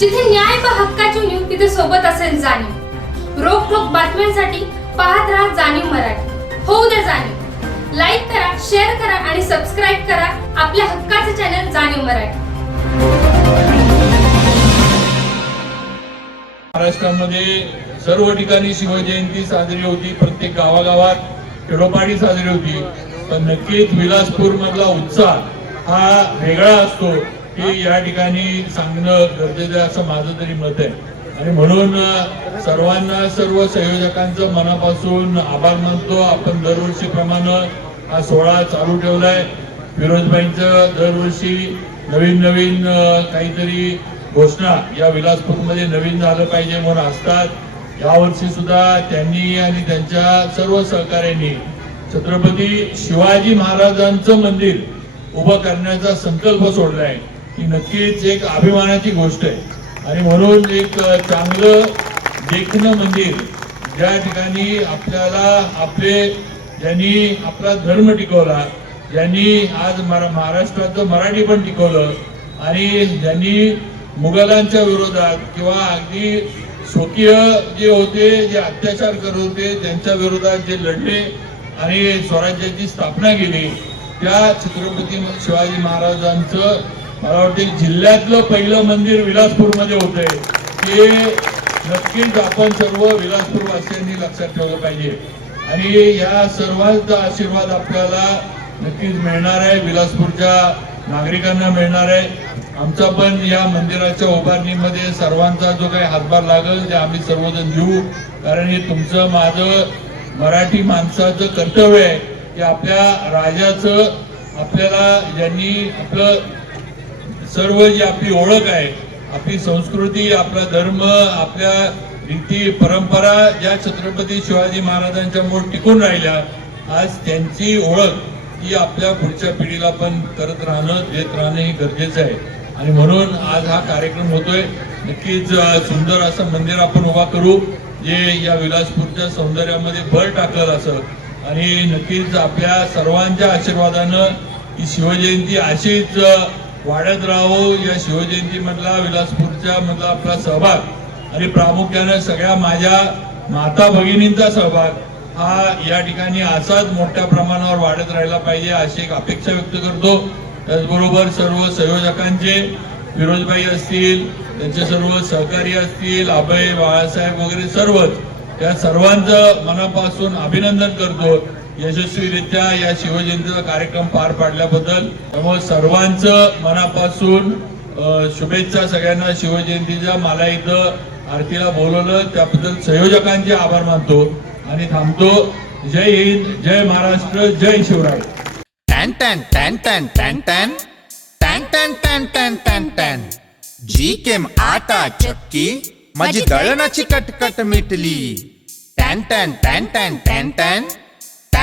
जिथे न्याय पहा हक्काची नीव तिथे सोबत असेल जाणीव. रोखोक बातम्यांसाठी पाहत राहा जाणीव मराठी. होऊ द्या जाणीव. लाईक करा शेअर करा आणि सबस्क्राईब करा आपल्या हक्काचे चॅनल जाणीव मराठी. महाराष्ट्रामध्ये सर्व ठिकाणी शिवजयंती साजरी होती प्रत्येक गावागावात खेडोपाडी साजरी होती. पण नक्कीच विलासपूर मधला उत्साह हा वेगळा असतो. हे या ठिकाणी सांगणं गरजेचं आहे असं माझं तरी मत आहे. आणि म्हणून सर्वांना सर्व संयोजकांचं मनापासून आभार मानतो. आपण दरवर्षीप्रमाणे हा सोहळा चालू ठेवलाय. फिरोजबाईंचं दरवर्षी नवीन नवीन काहीतरी घोषणा या विलासपूरमध्ये नवीन झालं पाहिजे म्हणून असतात. यावर्षी सुद्धा त्यांनी आणि त्यांच्या सर्व सहकार्यांनी छत्रपती शिवाजी महाराजांचं मंदिर उभं करण्याचा संकल्प सोडलाय. ही नक्कीच एक अभिमानाची गोष्ट आहे. आणि म्हणून एक चांगलं देखणं मंदिर ज्या ठिकाणी आपल्याला आपले ज्यांनी आपला धर्म टिकवला ज्यांनी आज मरा- महाराष्ट्राचं मराठी पण टिकवलं आणि ज्यांनी मुघलांच्या विरोधात किंवा अगदी स्वकीय जे होते जे अत्याचार करत होते त्यांच्या विरोधात जे लढले आणि स्वराज्याची स्थापना केली त्या छत्रपती शिवाजी महाराजांचं मला वाटते जिल्ह्यातलं पहिलं मंदिर विलासपूरमध्ये होतंय. ते नक्कीच आपण सर्व विलासपूरवासियांनी लक्षात ठेवलं पाहिजे. आणि या सर्वांचा आशीर्वाद आपल्याला नक्कीच मिळणार आहे. विलासपूरच्या नागरिकांना मिळणार आहे. आमचा पण या मंदिराच्या उभारणीमध्ये सर्वांचा जो काही हातभार लागेल ते आम्ही सर्वजण देऊ. कारण हे तुमचं माझं मराठी माणसाचं कर्तव्य आहे. की आपल्या राजाचं आपल्याला ज्यांनी आपलं सर्व जी आपली ओळख आहे आपली संस्कृती आपला धर्म आपल्या रीती परंपरा ज्या छत्रपती शिवाजी महाराजांच्या मुळे टिकून राहिल्या आज त्यांची ओळख ही आपल्या पुढच्या पिढीला पण करत राहणं देत राहणं हे गरजेचं आहे. आणि म्हणून आज हा कार्यक्रम होतोय. नक्कीच सुंदर असं मंदिर आपण उभा करू जे या विलासपूरच्या सौंदर्यामध्ये भर टाकल असं. आणि नक्कीच आपल्या सर्वांच्या आशीर्वादानं ही शिवजयंती अशीच वाढत राहो या शिवजयंती मधला विलासपूरच्या मधला आपला सहभाग. आणि प्रामुख्याने सगळ्या माझ्या माता भगिनींचा सहभाग हा या ठिकाणी असाच मोठ्या प्रमाणावर वाढत राहिला पाहिजे अशी एक अपेक्षा व्यक्त करतो. त्याचबरोबर सर्व संयोजकांचे फिरोजबाई असतील त्यांचे सर्व सहकारी असतील अभय बाळासाहेब वगैरे सर्वच या सर्वांचं मनापासून अभिनंदन करतो. यशस्वीरित्या या शिवजयंतीचा कार्यक्रम पार पाडल्याबद्दल त्यामुळे सर्वांचं मनापासून शुभेच्छा सगळ्यांना शिवजयंतीच्या मला इथं आरतीला बोलवलं त्याबद्दल संयोजकांचे आभार मानतो आणि थांबतो जय हिंद जय महाराष्ट्र जय शिवराय टॅन टॅन टॅन टॅन टॅन टॅन टॅन टॅन टॅन टॅन टॅन टॅन जी केम आटा चक्की माझी दळणाची कटकट मिटली टॅन टॅन टॅन टॅन टॅन टॅन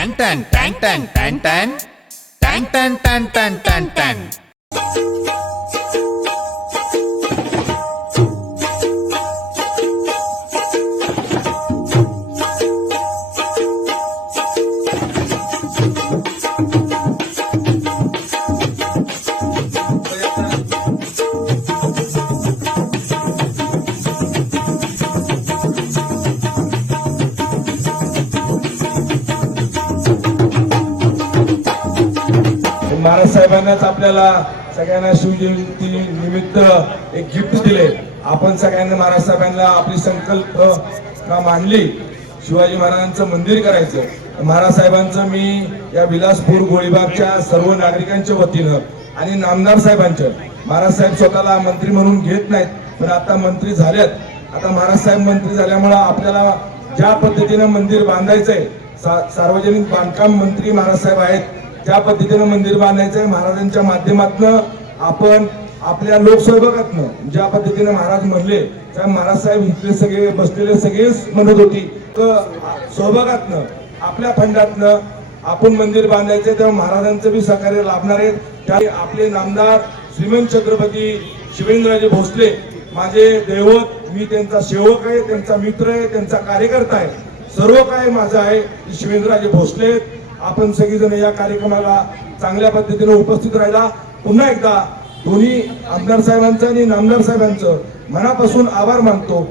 टॅन टॅन टॅन टॅन टॅन टॅन टॅन टॅन टॅन टॅन टॅन टॅन महाराज साहेबांनाच आपल्याला सगळ्यांना शिवजयंती निमित्त एक गिफ्ट दिले. आपण सगळ्यांना महाराज साहेबांना आपली संकल्प मांडली? शिवाजी महाराजांचं मंदिर करायचं. महाराज साहेबांचं मी या विलासपूर गोळीबागच्या सर्व नागरिकांच्या वतीनं आणि नामदार साहेबांच्या. महाराज साहेब स्वतःला मंत्री म्हणून घेत नाहीत पण आता मंत्री झाल्यात आता महाराज साहेब मंत्री झाल्यामुळं आपल्याला ज्या पद्धतीनं मंदिर बांधायचंय सा- सार्वजनिक बांधकाम मंत्री महाराज साहेब आहेत त्या पद्धतीनं मंदिर बांधायचंय महाराजांच्या माध्यमातून आपण आपल्या लोकसहभागातनं ज्या पद्धतीने महाराज म्हणले त्या महाराज साहेब इथले सगळे बसलेले सगळेच म्हणत होती तर सहभागातनं आपल्या फंडातनं आपण मंदिर बांधायचे तेव्हा महाराजांचं बी सहकार्य लाभणार आहेत त्या आपले नामदार श्रीमंत छत्रपती शिवेंद्रजे भोसले माझे दैवत मी त्यांचा सेवक आहे त्यांचा मित्र आहे त्यांचा कार्यकर्ता आहे सर्व काय माझं आहे शिवेंद्रराजे भोसले आहेत. आपण सगळेजण या कार्यक्रमाला चांगल्या पद्धतीने उपस्थित राहिला. पुन्हा एकदा दोन्ही आमदार साहेबांचं आणि नामदार साहेबांचं मनापासून आभार मानतो.